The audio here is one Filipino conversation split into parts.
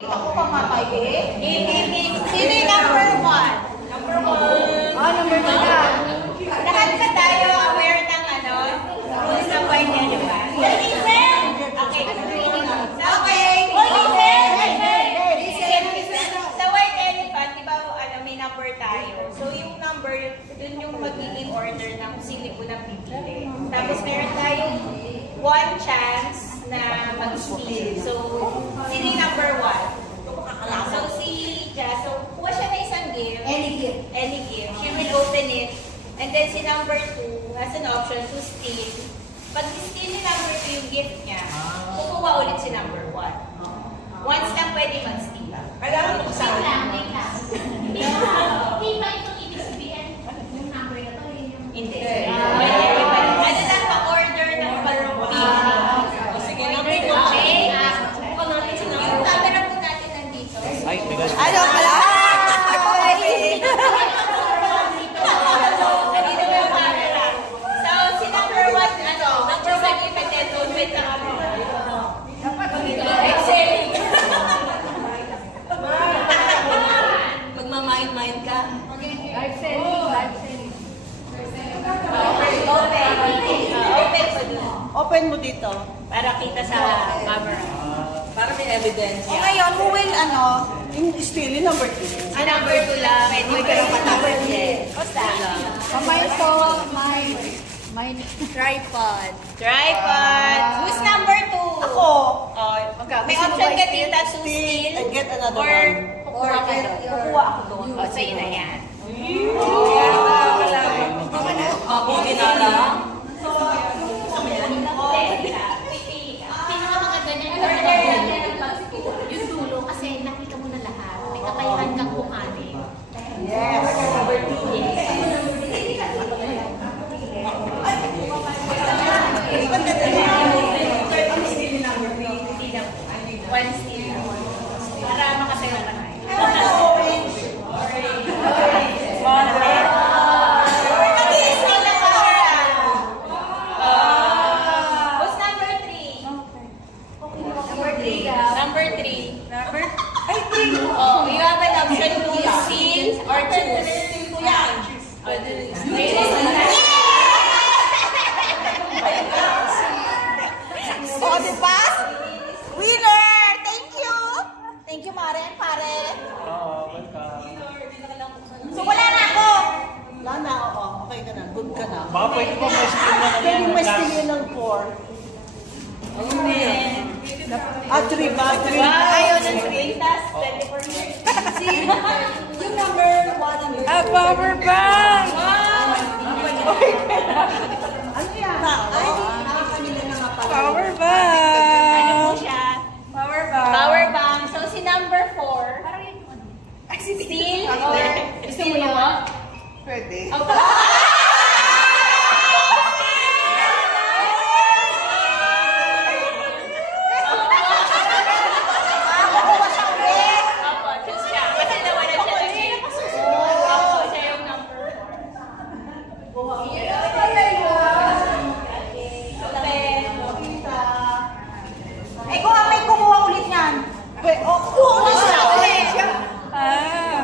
Ako pa mapay Sino yung number one? Number one. Number one ka. Lahat na tayo aware ng rules ng white elephant. Listen! Okay. Listen! Sa white elephant, di ba, may number tayo. So, yung number, yun yung magiging order ng sili po ng pipili. Tapos, meron tayong one chance na mag-steal. So, sino yung number one? So, si Jazz, so, kuha siya na isang gift. Any gift. She will open it. And then, si number two has an option to steal. Pag steal ni number two yung gift niya, kukuha ulit si number one. Once lang pwede mag-steal. Kailangan mo sa Hindi ba itong ibig sabihin yung number na to? Hindi. Ano lang pa-order ng pag-pili. sige, number two. Yung camera po natin nandito. Ay, may gas. Ano pala? Nandito yung camera. So, si number one, number one ipateto with the camera. Excelling. Magmamind-mind ka. Open po dun. Open mo dito. Para kita sa camera. Para may evidence. O ngayon, who will Yung still, yung number 2. Ang number 2 lang. Pwede ka rin patawad din. Basta. Kamay po, may tripod. Tripod. Who's number 2? Ako. May option ka dito to steal and get another or one. kukuha ka doon. Kukuha ako doon. O, sa'yo na yan. Mabuti na lang. Pinakamaganda niya yung dulo kasi nakita mo na lahat. May kakayahan kang kumanin. Yes. Number 2. One steal. Para makasaya na tayo. Who's number 3? Number 3. Oh, you have an option to steal or choose. O, di ba? Winner! Thank you! Thank you, Mare and Pare. So, wala na ako. Wala na, oo. Okay ka na. Good ka na. Baka pwede po may steal na Pwede naman. mas tingin ng 4. Ano yan? 3 ba? 3 ba? Ayaw ng 3. Tas 24 years. Yung number 1 and 2. Power bank! Ano yan? Ay, nakakanila na nga pala. Power Ano bank! po siya? Power bank. So, si number 4. Steal or gusto mo yun? Pwede. Opo, choose siya. Kasi nawalan siya ng gift. Opo, siya yung number 4. Eh, kung may kumuha ulit yan. Kuha na siya. Ah,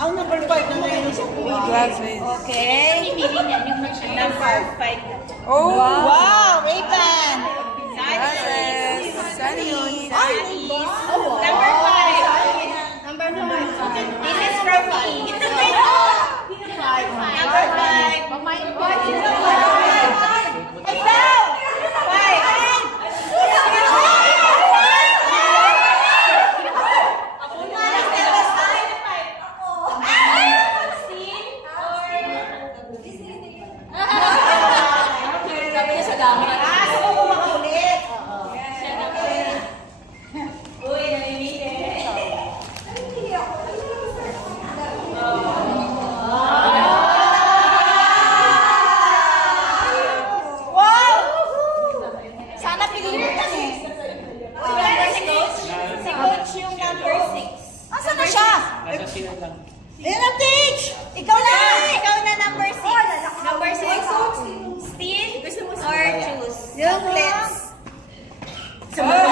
Ang number 5 na ngayon siya kuha. okay. Pipili niya yung Number 5. Oh, wow! Ray-Ban! Sunny. Sunny! Number 5. Number 5. This is from me. Number 5. Pamain po. Ikaw! 5. Sabi niya sa dami. So kumuha ka ulit. Uy, namimili. Wow! Sana piliin mo yan eh. Si Coach yung number 6. Asan na siya? Nasa sila lang. Ayan ang teach! Ikaw na! Ikaw na number 6. Number 6. Steal or choose? Yung Chocolates. Sa mga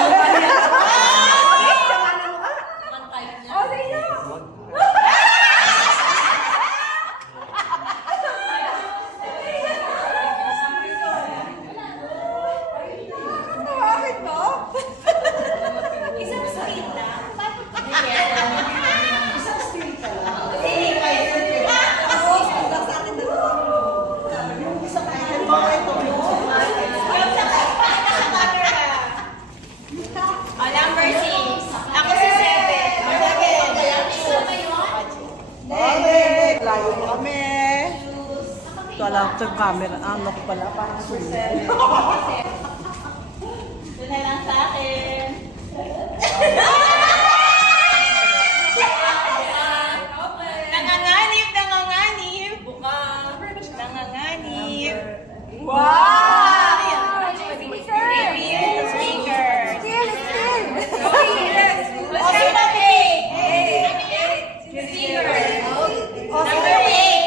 pala ito camera. Ano ko pala? Parang sulit. Ito na lang sa akin. Nanganganib, nanganganib. Nanganganib. Wow! Reveal speaker. Still. O, sino big? Speaker. Number 8.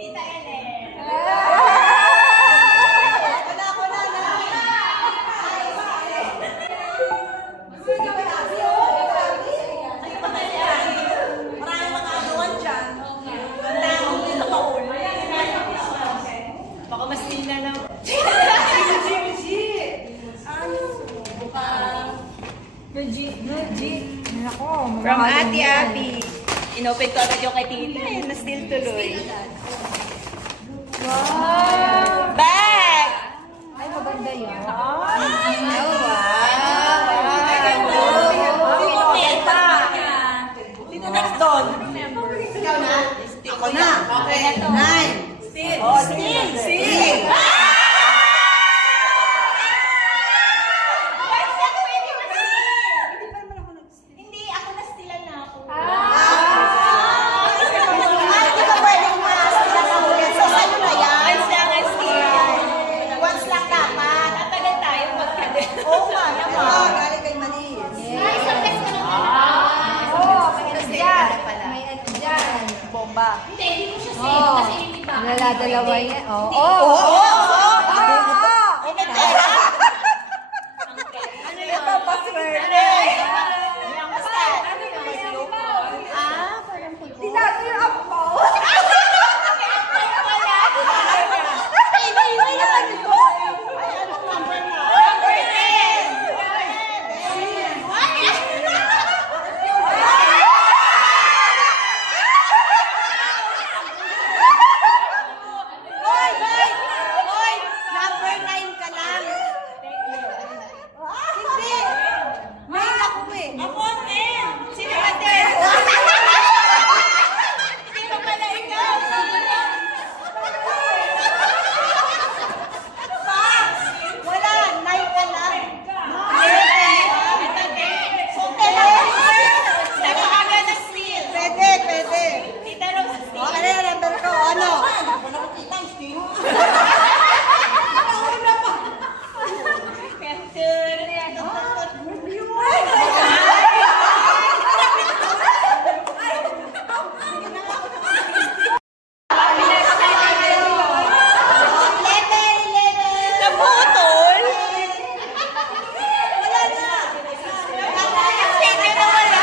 Tita Ellen. Maraming mga agawan dyan. Baka mas nila lang. From Ate Abby. Inopen ko agad yung kay Tita. Ayun, na still tuloy. Wow! Bag! Ay, maganda yun. Sino next doon? Ako na. Okay. 9. Still. Oh, still. What's that pwede mo steal? Hindi, ako na stealan na ako. Hindi ka pwedeng mas-sila na ulit. So, sa'yo na yan. Once lang ang steal. Once lang dapat. Tatagal tayo magkada. Oo nga naman. Galing kay Manis. Ay, sa best ka naman. Oo, may ano dyan. May ano dyan. Bomba. Hindi, hindi mo siya save. Kasi hindi pa. Dalawa yan. Oo. Oo! Ano pera? Ano yun? Ito, paswerte. Ah, parang puto. Tinato yung up mo. Ay, anong number na? Number 10. Hoy! Number 9 ka lang. Hindi. 9 ako eh. Ako 10. Sino ba 10? Hindi pa pala ikaw. Wala, 9 ka lang. Ito 10. So, 10. Nakahaga na steal. Pwede, pwede. Tita Rose steal. Ano yung number ko? Ano? Naputol? Wala na. Kasi na wala.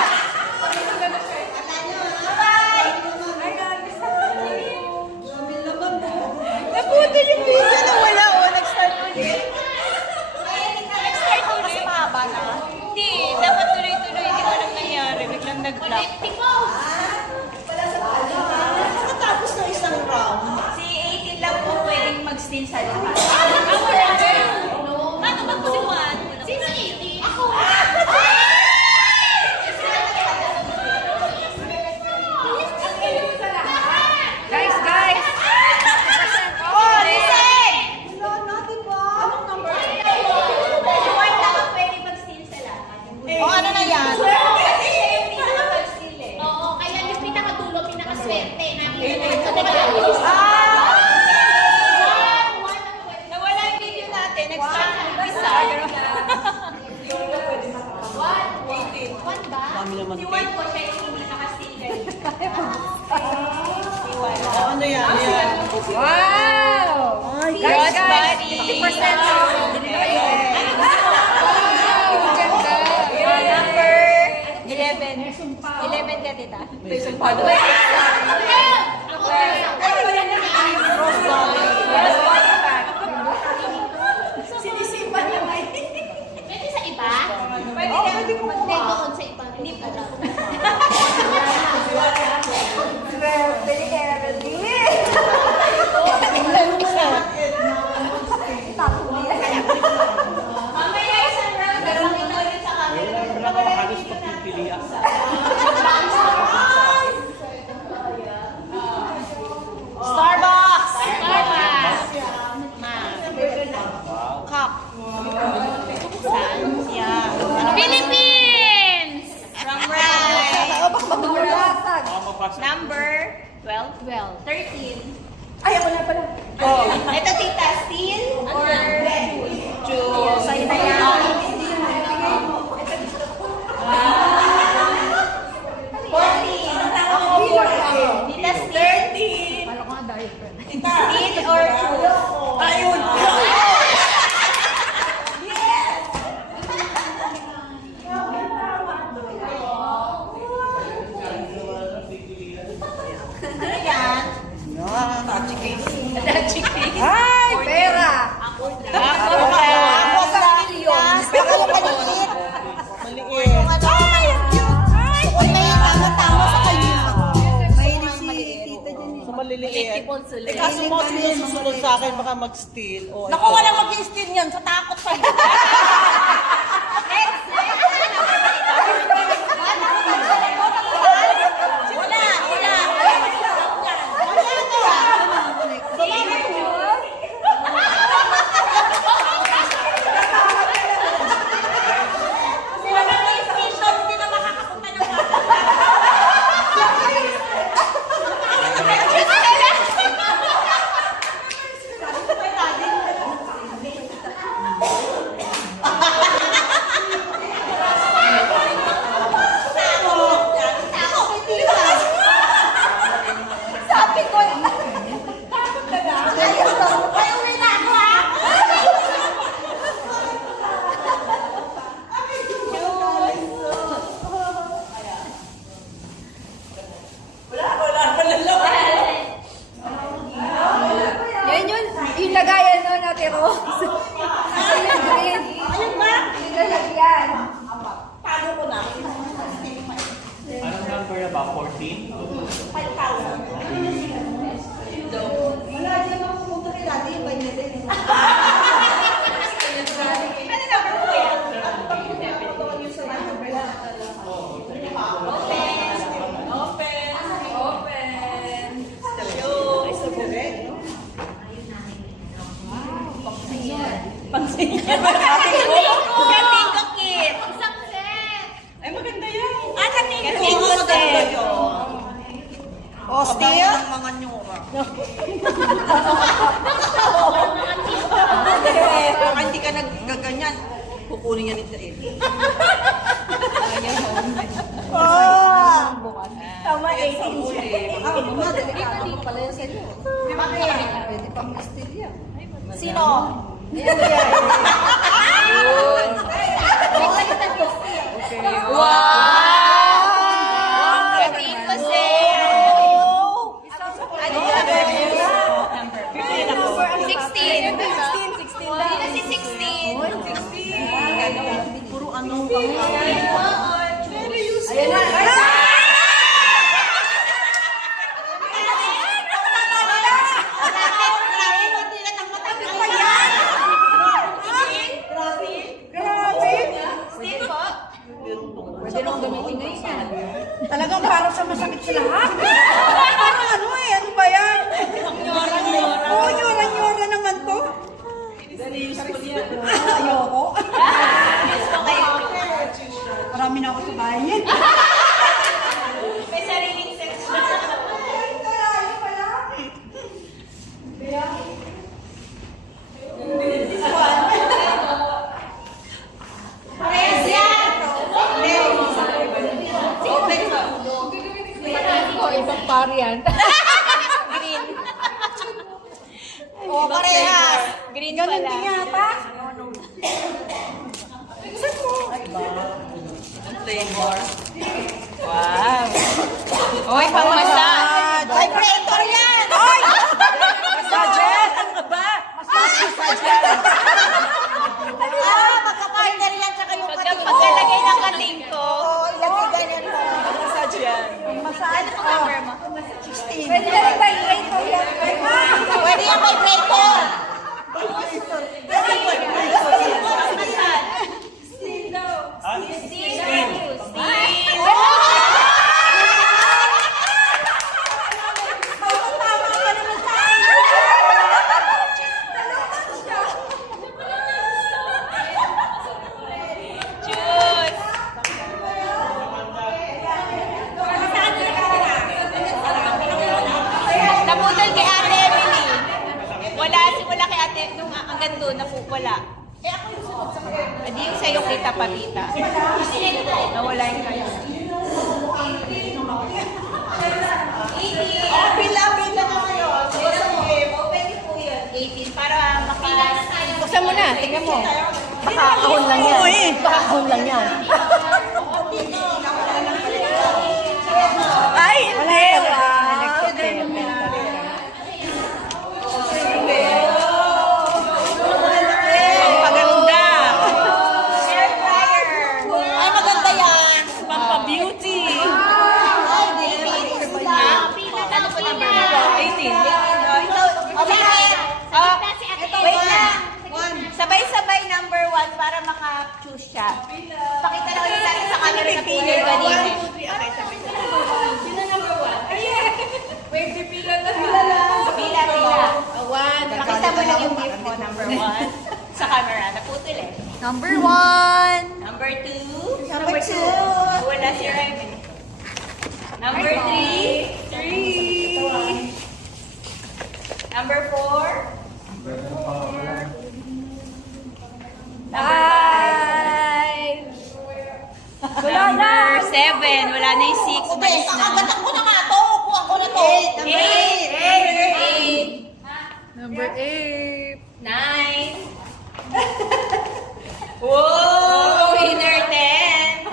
Naputol yung video na wala. O, nag-start ulit. Nag-start ulit. Mahaba na. Hindi, dapat tuloy-tuloy. Hindi ko alam nangyari. Biglang nag-block. Nakatapos na isang round. Si 18 lang po pwedeng mag-steal sa lahat. Paano ba po si Juan? Sino 80? Ako. Guys. Oh, listen! Wala na, diba? Anong number? Si Juan lang ang pwedeng mag-steal sa lahat. O, ano na yan? Kasi siya yung hindi nakapag-steal eh. Oo, kaya yung pinakadulo, pinakaswerte namin. Nawala yung video natin. Nag-start ng isa. Juan ba? Kami naman. Si Juan po siya yung hindi naka-steal kanina. Si Juan. Ano yan? Yan. Wow! Cross body. 50% off. Number 11. 11 ka, tita. Sinisipan naman. Pwede sa iba? Pwede na. Hindi doon sa iba. Hindi po. Swerte ni Kennedy. Mamaya isang round. Pero ulit sa camera. Number 12? 12. 13. Ay, ako na pala. Oh. Ito, tita, steel or choose? Sa'yo na yan. 14. Ako, 14. Tita, steel. 13. Kala ko nga diet. Steel or choose? Ayun. Ano yan? Ay, pera. Ako Ako sa milyon. Pero yung maliit. Maliit. Yung ano. Ay, ang cute. Ay, may tama-tama sa kanya. Mahilig si tita dyan. Sa maliliit. Eh, kaso mo, sino susunod sa akin, baka mag-steal. O, Naku, walang mag-instin yan. Sa takot pa. Sabi ko, ay, uwi na ako ha. Yan yun. Yung lagayan no, Ate Rose. Ayun green. Ayun ba? Yung lalagyan. Paano ko na? Anong number na ba? 14? 5,000. Wala dyan ako pumunta kay Daddy. May nilin. Ano number po yan? Kating ko, kid. Isang set. Ay, maganda yan. Ah, kating ko. Kating ko, Maganda set. yun. O, steal? Mga nyura. Baka hindi ka naggaganyan. Kukunin niya ni Tain. Oh! Tama, 18 siya. Delikado pa pala yan sa inyo. Pwede pang steal yan. Sino? Ayan yan. Wow! Kating ko, set. Ano yung number? 16. 16. Kasi 16. Puro ano kang Ayan na. Steel po? Pwede nang gamitin ngayon yan. Talagang parang sa masakit sa lahat. Parang ano eh, ano ba yan? Oo, nyora-nyora naman to. Ayoko. Gusto kayo. Marami na ako sa bahay niyan. May sariling section. Parehas yan. Ibang pari yan. Green. O, parehas. Green Ganun pala. din yata. Wow. Oy, pang massage. Vibrator yan! Ay! Massager! Ano ba? Massager! Ah, magka-partner yan tsaka yung kating ko. Pagkalagay ng kating ko. Oo, ilagay ganyan mo. Massage yan. Massage. Ano number mo? 16. Pwede na rin vibrator yan. Pwede yung vibrator. Ah? Steel. Steel. wala kay ate, nung hanggang doon, wala. Eh ako yung sunod sa kanya. Hindi yung sa'yo kita papita. Nawala yung kaya. Pila na kayo. Open niyo po yun. 18 para Buksan mo na, tingnan mo. Pakakahon lang yan. Pakakahon lang yan. Ay, hindi. Paganda. Ay, maganda yan. Pampa-beauty. Ay, dilipitin sila. Ano po number mo? 18. Wait lang. Sabay-sabay number 1 para maka-choose siya. Pakita lang ulit natin sa camera na pili kanina. Sino number 1? Wait, pila na. Pila. Pakita mo lang yung gift mo, number 1. Sa camera. Naputol eh. Number 1. Number 2. Number 2. Wala si Remy. Number 3. Number 4. Number 5. Number 7. Wala na yung 6. Okay, Umalis na. kakagatak ko na nga to. Kuha ko na to. 8. Number 8. 9. Whoa! Winner 10.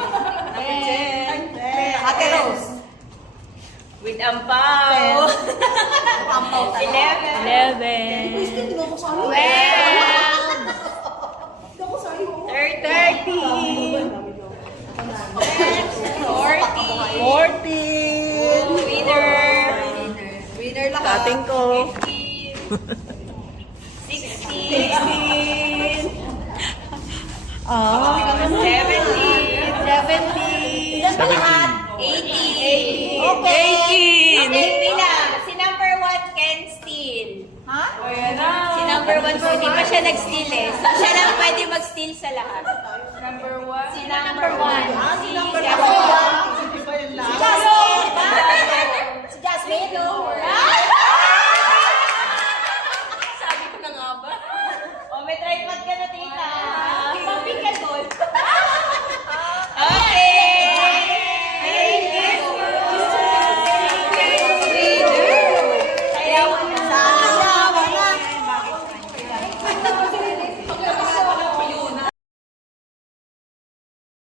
Ate Rose. With Ampao. 11. 14. Winner lahat. Ating ko. 16. 17. Ilan ba lahat? 18. Okay. 18. Bilang. Si number 1 can steal. Ha? Si number 1 po, hindi pa siya nag-steal eh. So, siya lang pwede mag-steal sa lahat. Si number 1. Si number 1. Si number 1. Si Justin.